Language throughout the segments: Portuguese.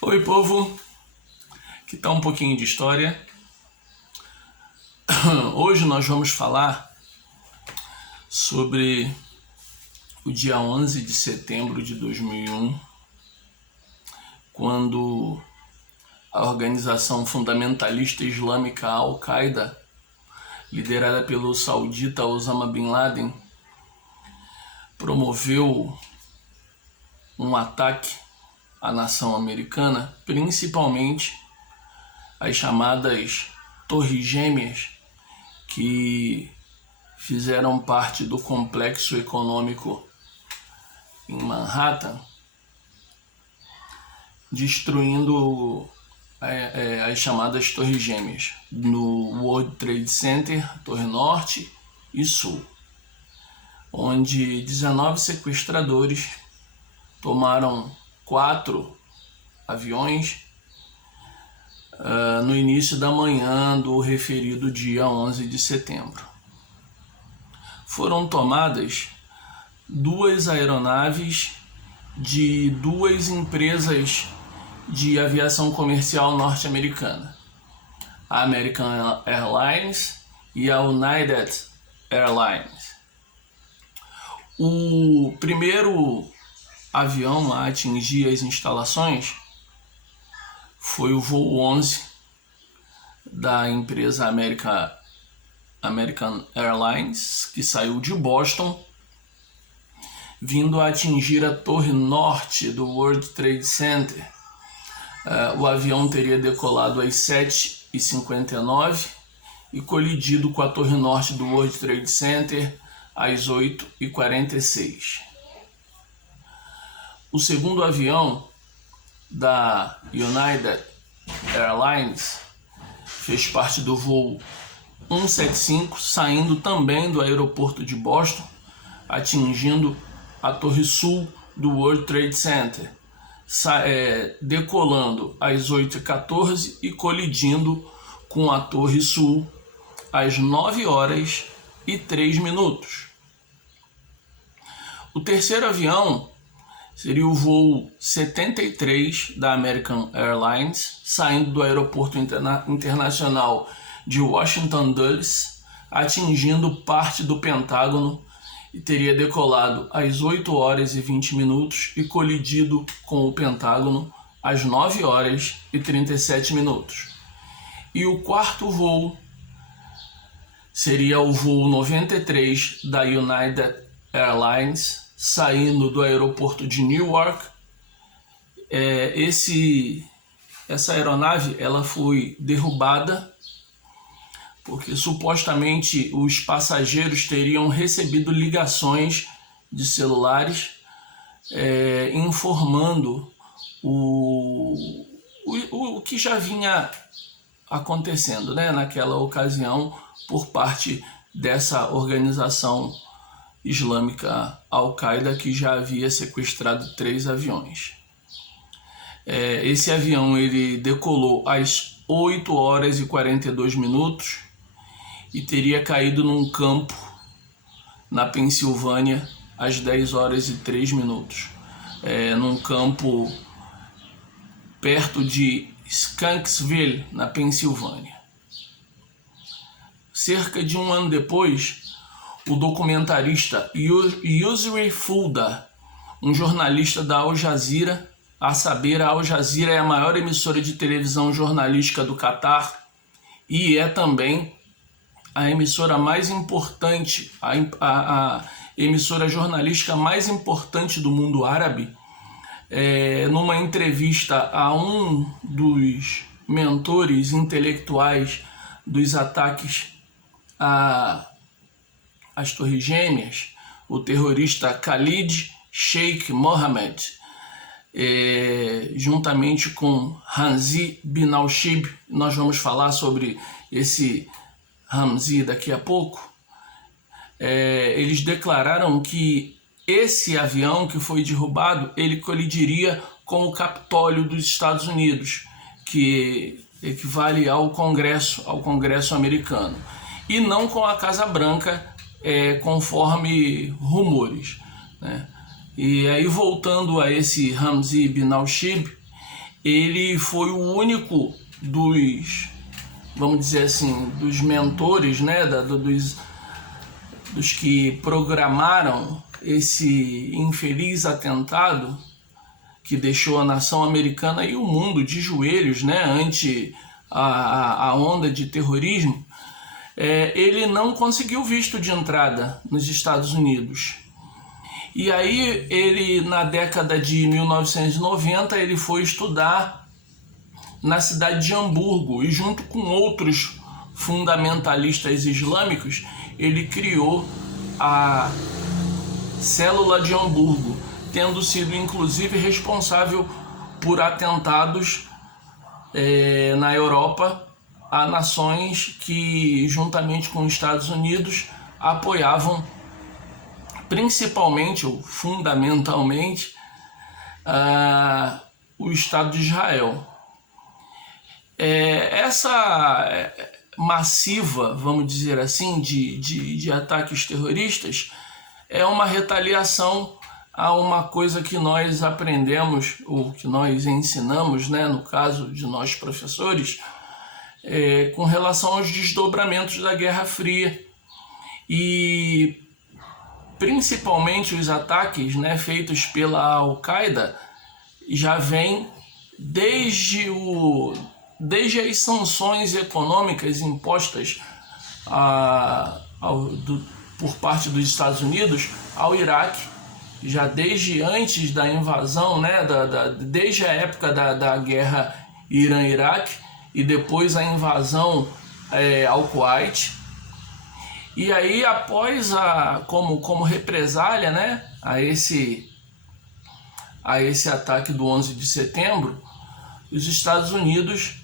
Oi, povo, que tá um pouquinho de história. Hoje nós vamos falar sobre o dia 11 de setembro de 2001, quando a organização fundamentalista islâmica Al-Qaeda, liderada pelo saudita Osama Bin Laden, promoveu um ataque à nação americana, principalmente as chamadas Torres Gêmeas, que fizeram parte do complexo econômico em Manhattan, destruindo as chamadas Torres Gêmeas no World Trade Center, Torre Norte e Sul, onde 19 sequestradores tomaram 4 aviões no início da manhã do referido dia 11 de setembro. Foram tomadas 2 aeronaves de 2 empresas de aviação comercial norte-americana, a American Airlines e a United Airlines. O primeiro avião a atingir as instalações foi o voo 11 da empresa American Airlines, que saiu de Boston, vindo a atingir a torre norte do World Trade Center. O avião teria decolado às 7h59 e colidido com a torre norte do World Trade Center às 8h46. O segundo avião da United Airlines fez parte do voo 175, saindo também do aeroporto de Boston, atingindo a torre sul do World Trade Center, decolando às 8h14 e colidindo com a torre sul às 9h03. O terceiro avião seria o voo 73 da American Airlines, saindo do aeroporto internacional de Washington Dulles, atingindo parte do Pentágono, e teria decolado às 8h20 e colidido com o Pentágono às 9h37. E o quarto voo seria o voo 93 da United Airlines, saindo do aeroporto de Newark. Essa aeronave ela foi derrubada porque supostamente os passageiros teriam recebido ligações de celulares informando o que já vinha acontecendo, né, naquela ocasião por parte dessa organização islâmica Al-Qaeda, que já havia sequestrado 3 aviões. Esse avião ele decolou às 8h42 e teria caído num campo na Pensilvânia às 10h03, num campo perto de Shanksville, na Pensilvânia. Cerca de um ano depois, o documentarista Yusri Fulda, um jornalista da Al Jazeera, a saber, a Al Jazeera é a maior emissora de televisão jornalística do Catar e é também a emissora mais importante, a emissora jornalística mais importante do mundo árabe. Numa entrevista a um dos mentores intelectuais dos ataques às Torres Gêmeas, o terrorista Khalid Sheikh Mohammed, juntamente com Hamzi bin al-Shibh, nós vamos falar sobre esse Hamzi daqui a pouco. Eles declararam que esse avião que foi derrubado, ele colidiria com o Capitólio dos Estados Unidos, que equivale ao Congresso americano, e não com a Casa Branca, conforme rumores, né? E aí, voltando a esse Hamzi bin al-Shibh, ele foi o único dos, vamos dizer assim, dos mentores, né, dos que programaram esse infeliz atentado que deixou a nação americana e o mundo de joelhos, né, ante a onda de terrorismo. Ele não conseguiu visto de entrada nos Estados Unidos. E aí ele, na década de 1990, ele foi estudar na cidade de Hamburgo e junto com outros fundamentalistas islâmicos, ele criou a Célula de Hamburgo, tendo sido inclusive responsável por atentados na Europa a nações que, juntamente com os Estados Unidos, apoiavam principalmente ou fundamentalmente o Estado de Israel. Essa massiva, vamos dizer assim, de ataques terroristas é uma retaliação a uma coisa que nós aprendemos, ou que nós ensinamos, né, no caso de nós professores, com relação aos desdobramentos da Guerra Fria. E principalmente os ataques, né, feitos pela Al-Qaeda já vêm desde as sanções econômicas impostas por parte dos Estados Unidos ao Iraque, já desde antes da invasão, né, desde a época da guerra Irã-Iraque e depois a invasão ao Kuwait. E aí, após como represália, né, a esse ataque do 11 de setembro, os Estados Unidos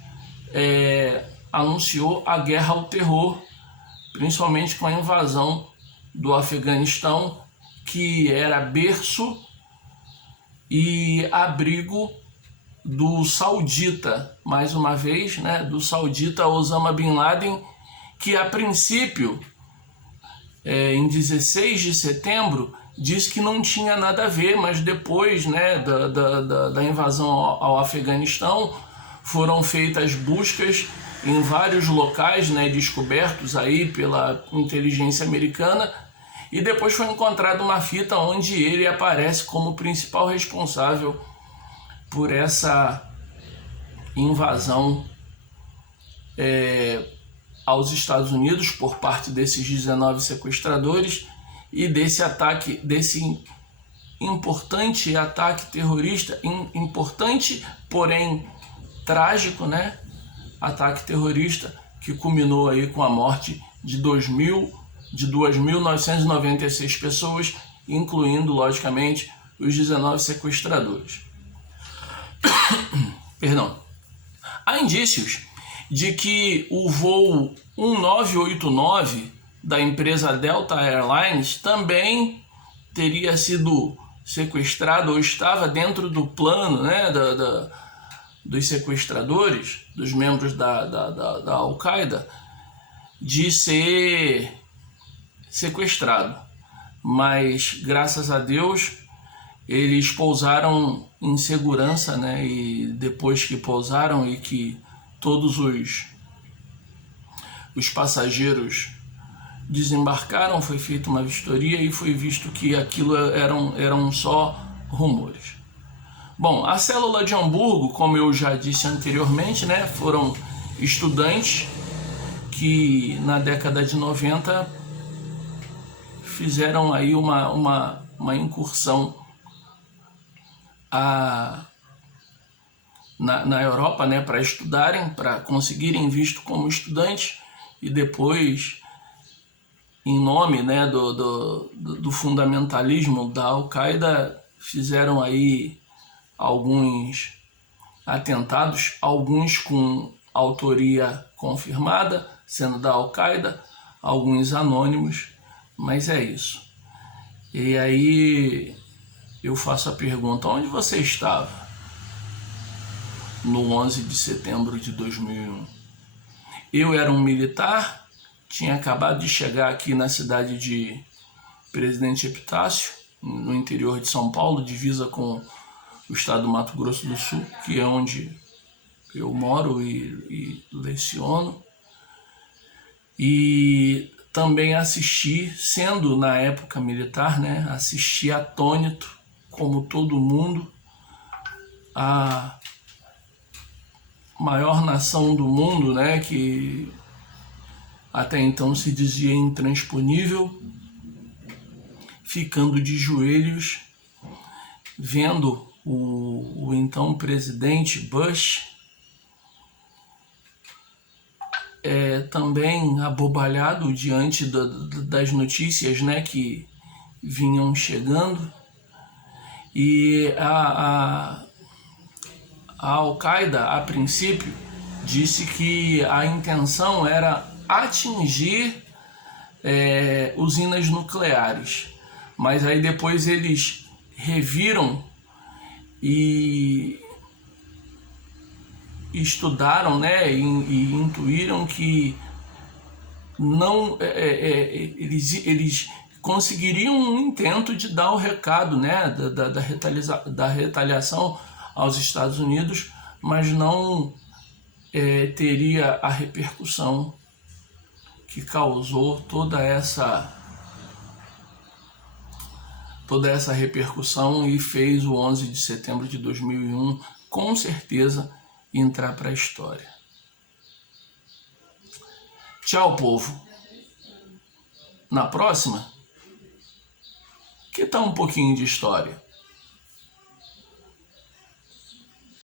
anunciou a guerra ao terror, principalmente com a invasão do Afeganistão, que era berço e abrigo do saudita, mais uma vez, né, do saudita Osama Bin Laden, que a princípio, em 16 de setembro, disse que não tinha nada a ver, mas depois, né, da invasão ao Afeganistão, foram feitas buscas em vários locais, né, descobertos aí pela inteligência americana, e depois foi encontrada uma fita onde ele aparece como principal responsável por essa invasão aos Estados Unidos por parte desses 19 sequestradores e desse ataque, desse importante ataque terrorista, importante, porém trágico, né? Ataque terrorista que culminou aí com a morte de 2.996 pessoas, incluindo, logicamente, os 19 sequestradores. Perdão. Há indícios de que o voo 1989 da empresa Delta Airlines também teria sido sequestrado ou estava dentro do plano, né, dos sequestradores, dos membros da Al-Qaeda, de ser sequestrado. Mas, graças a Deus, eles pousaram em segurança, né? E depois que pousaram e que todos os passageiros desembarcaram, foi feita uma vistoria e foi visto que aquilo eram só rumores. Bom, a célula de Hamburgo, como eu já disse anteriormente, né, foram estudantes que na década de 90 fizeram aí uma incursão na Europa, né, para estudarem, para conseguirem visto como estudantes, e depois, em nome, né, do fundamentalismo da Al-Qaeda, fizeram aí alguns atentados, alguns com autoria confirmada, sendo da Al-Qaeda, alguns anônimos, mas é isso. E aí eu faço a pergunta: onde você estava no 11 de setembro de 2001? Eu era um militar, tinha acabado de chegar aqui na cidade de Presidente Epitácio, no interior de São Paulo, divisa com o estado do Mato Grosso do Sul, que é onde eu moro e leciono. E também assisti, sendo na época militar, né, assisti atônito, como todo mundo, a maior nação do mundo, né, que até então se dizia intransponível, ficando de joelhos, vendo o então presidente Bush também abobalhado diante das notícias, né, que vinham chegando. E a Al-Qaeda, a princípio, disse que a intenção era atingir usinas nucleares, mas aí depois eles reviram e estudaram, né, e intuíram que não eles conseguiriam um intento de dar o recado, né, da retaliação aos Estados Unidos, mas não teria a repercussão que causou toda essa repercussão e fez o 11 de setembro de 2001 com certeza entrar para a história. Tchau, povo. Na próxima, que tal um pouquinho de história?